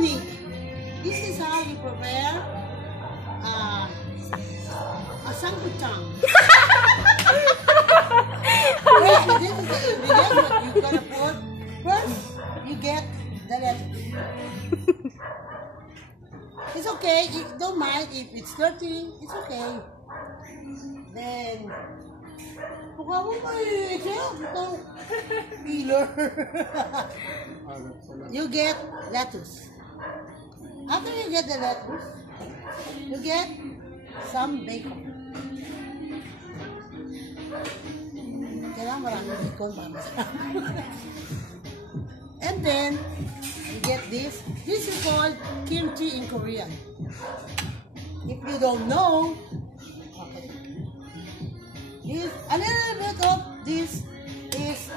Honey. This is how you prepare a sangkutang. This is the ingredient what you're gonna put. First, you get the lettuce. It's okay. Don't mind if it's dirty. It's okay. Then, you get lettuce. After you get the lettuce, you get some bacon. Kailangan maraming bacon para masarap. And then, you get this. This is called kimchi in Korean. If you don't know, okay. A little bit of this is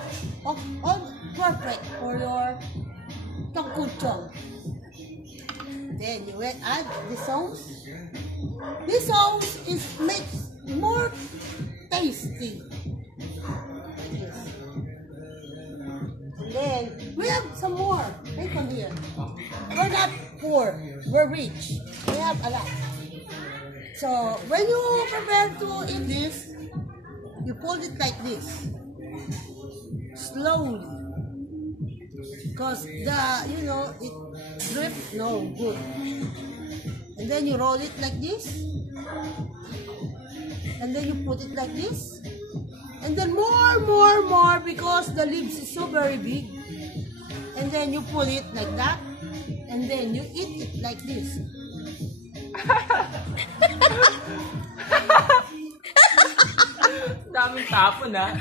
perfect for your tteokgukjeong. Then you will add the sauce. This sauce makes more tasty. Yes. And then we have some more bacon here. We're not poor, we're rich. We have a lot. So when you prepare to eat this, you pull it like this, slowly, because it drips no good. And then you roll it like this, and then you put it like this, and then more, because the leaves is so very big. And then you put it like that, and then you eat it like this. Daming tapon ha.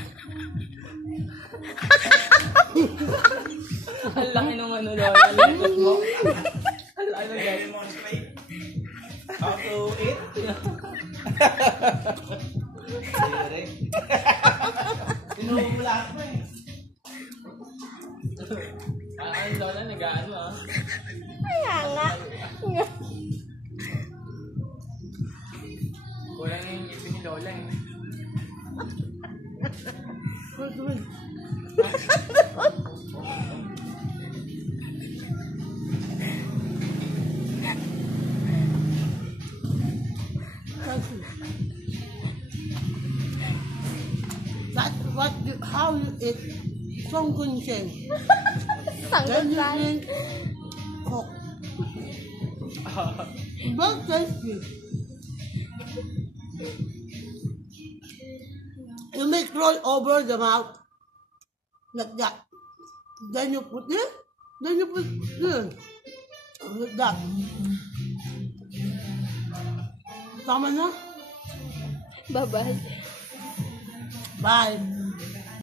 Ang laki ng ano daw. Ang likot mo. Ang laki ng gawin mo. How to eat? Inuulat mo eh. Ano daw na nag-ano ah. Kaya nga. Kulang yung ipin ni Lola eh. That's how you eat sangkutang. Then you drink Coke. Very tasty. You make roll over the mouth like that. Then you put it. Then you put it like that. Tama na? Bye-bye. Bye.